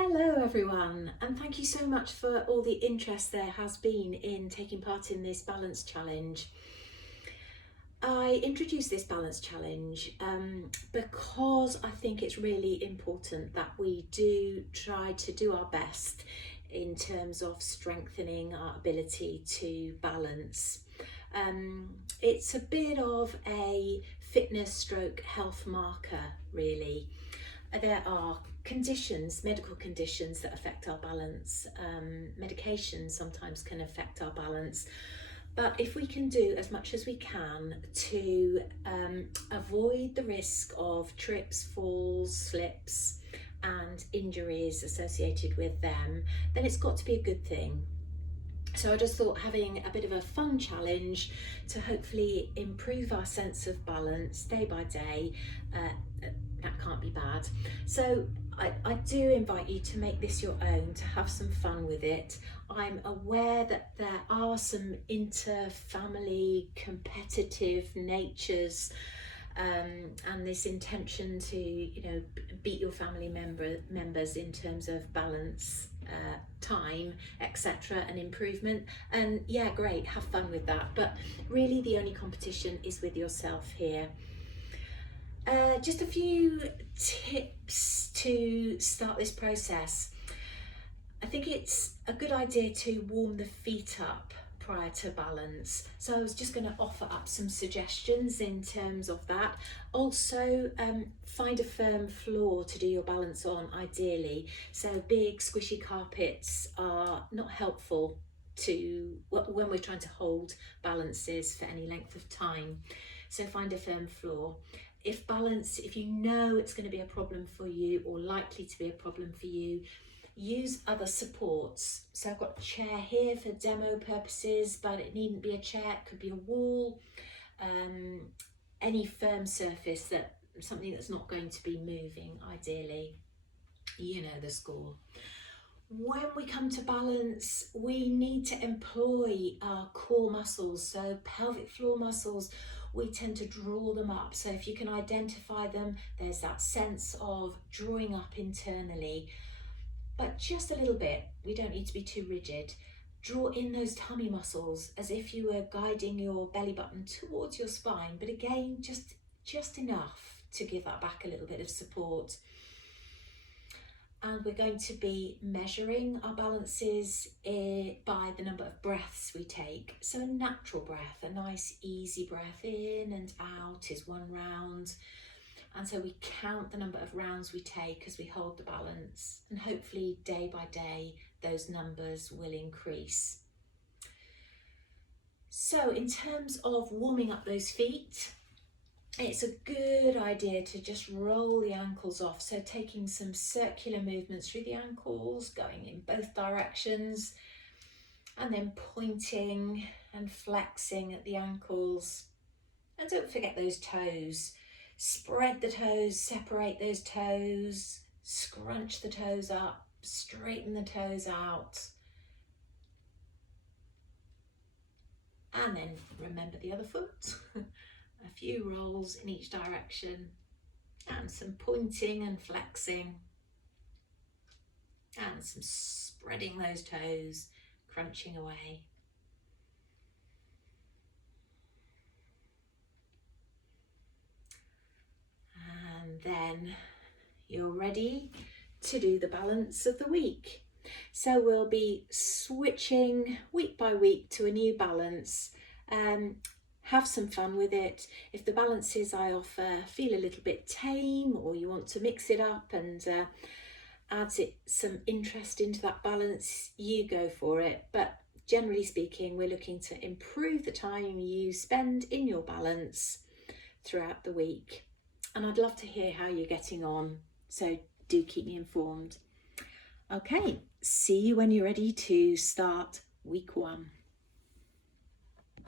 Hello everyone, and thank you so much for all the interest there has been in taking part in this balance challenge. I introduced this balance challenge because I think it's really important that we do try to do our best in terms of strengthening our ability to balance. It's a bit of a fitness stroke health marker, really. There are conditions, medical conditions that affect our balance. Medications sometimes can affect our balance. But if we can do as much as we can to avoid the risk of trips, falls, slips, and injuries associated with them, then it's got to be a good thing. So I just thought having a bit of a fun challenge to hopefully improve our sense of balance day by day, that can't be bad. So I do invite you to make this your own, to have some fun with it. I'm aware that there are some inter-family competitive natures and this intention to beat your family members in terms of balance, time, etc., and improvement. And yeah, great, have fun with that, but really the only competition is with yourself here. Just a few tips to start this process. I think it's a good idea to warm the feet up prior to balance. So I was just going to offer up some suggestions in terms of that. Also, find a firm floor to do your balance on, ideally. So big squishy carpets are not helpful when we're trying to hold balances for any length of time. So find a firm floor. If you know it's going to be a problem for you or likely to be a problem for you, use other supports. So I've got a chair here for demo purposes, but it needn't be a chair, it could be a wall, any firm surface, something that's not going to be moving, ideally. You know the score. When we come to balance, we need to employ our core muscles, so pelvic floor muscles. We tend to draw them up. So if you can identify them, there's that sense of drawing up internally, but just a little bit. We don't need to be too rigid. Draw in those tummy muscles as if you were guiding your belly button towards your spine, but again, just enough to give that back a little bit of support. And we're going to be measuring our balances by the number of breaths we take. So a natural breath, a nice easy breath in and out is 1 round. And so we count the number of rounds we take as we hold the balance. And hopefully day by day, those numbers will increase. So in terms of warming up those feet, it's a good idea to just roll the ankles off. So taking some circular movements through the ankles, going in both directions, and then pointing and flexing at the ankles. And don't forget those toes. Spread the toes, separate those toes, scrunch the toes up, straighten the toes out. And then remember the other foot. A few rolls in each direction and some pointing and flexing and some spreading those toes, crunching away. And then you're ready to do the balance of the week. So we'll be switching week by week to a new balance. Have some fun with it. If the balances I offer feel a little bit tame, or you want to mix it up and add some interest into that balance, you go for it. But generally speaking, we're looking to improve the time you spend in your balance throughout the week. And I'd love to hear how you're getting on, so do keep me informed. Okay, see you when you're ready to start week 1.